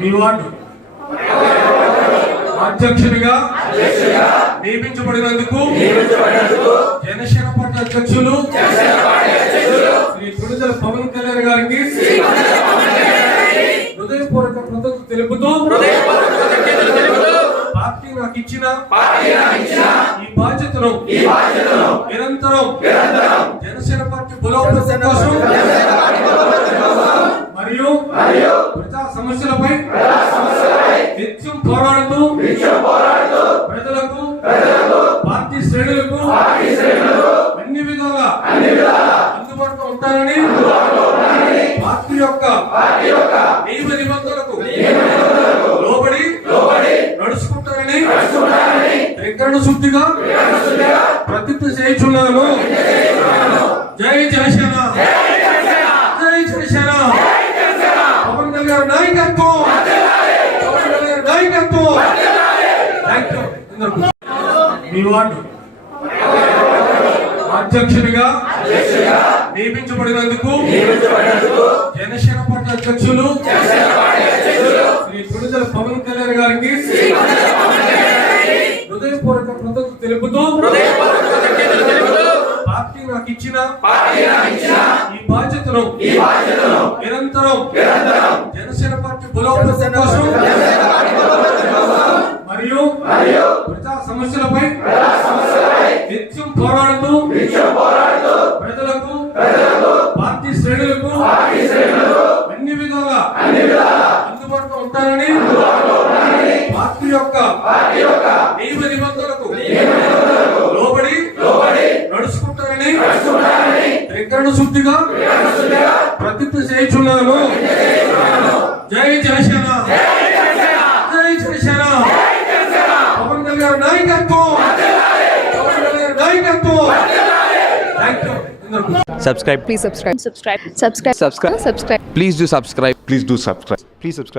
మీ ward అధ్యక్షునిగా నియమించబడినందుకు Janasena party అధ్యక్షులు శ్రీ గుడిదల పవన్ కళ్యాణ్ గారికి హృదయపూర్వక కృతజ్ఞతలు తెలుపుతూ పార్టీ నాకు ఇచ్చిన ఈ బాధ్యతను నిరంతరం జనసేన పార్టీ బలోపేతం కోసం మరియు ప్రజా సమస్యలపై నిత్యం పోరాడుతూ ప్రజలకు పార్టీ శ్రేణులకు అన్ని విధాలుగా అందుబాటులో ఉంటారని పార్టీ యొక్క నియమ నిబంధనలకు లోబడి నడుచుకుంటారని త్రికరణ శుద్ధిగా ప్రతిజ్ఞ చేయుచున్నాను. జై జనసేన, జై జనసేన. పవన్ కళ్యాణ్ నాయకత్వం, పవన్ కళ్యాణ్ నాయకత్వం. మీ వార్డు అధ్యక్షునిగా నియమించబడినందుకు జనసేన పార్టీ అధ్యక్షులు శ్రీ గుడిదల పవన్ కళ్యాణ్ గారికి హృదయపూర్వక కృతజ్ఞతలు తెలుపుతూ పార్టీ నాకు ఇచ్చిన ఈ బాధ్యతను నిరంతరం జనసేన పార్టీ బలోపేతం కోసం మరియు ప్రజా సమస్యలపై నిత్యం పోరాడుతూ ప్రజలకు పార్టీ శ్రేణులకు అన్ని విధాలుగా అందుబాటులో ఉంటారని పార్టీ యొక్క నియమ నిబంధనలకు లోబడి నడుచుకుంటారని త్రికరణ శుద్ధిగా ప్రతిజ్ఞ చేయుచున్నాను. జై జనసేన, జై జనసేన. పవన్ కళ్యాణ్ నాయకత్వం, పవన్ కళ్యాణ్ నాయకత్వం. Subscribe. Please subscribe. Subscribe. Please do subscribe. Please do subscribe. Please subscribe.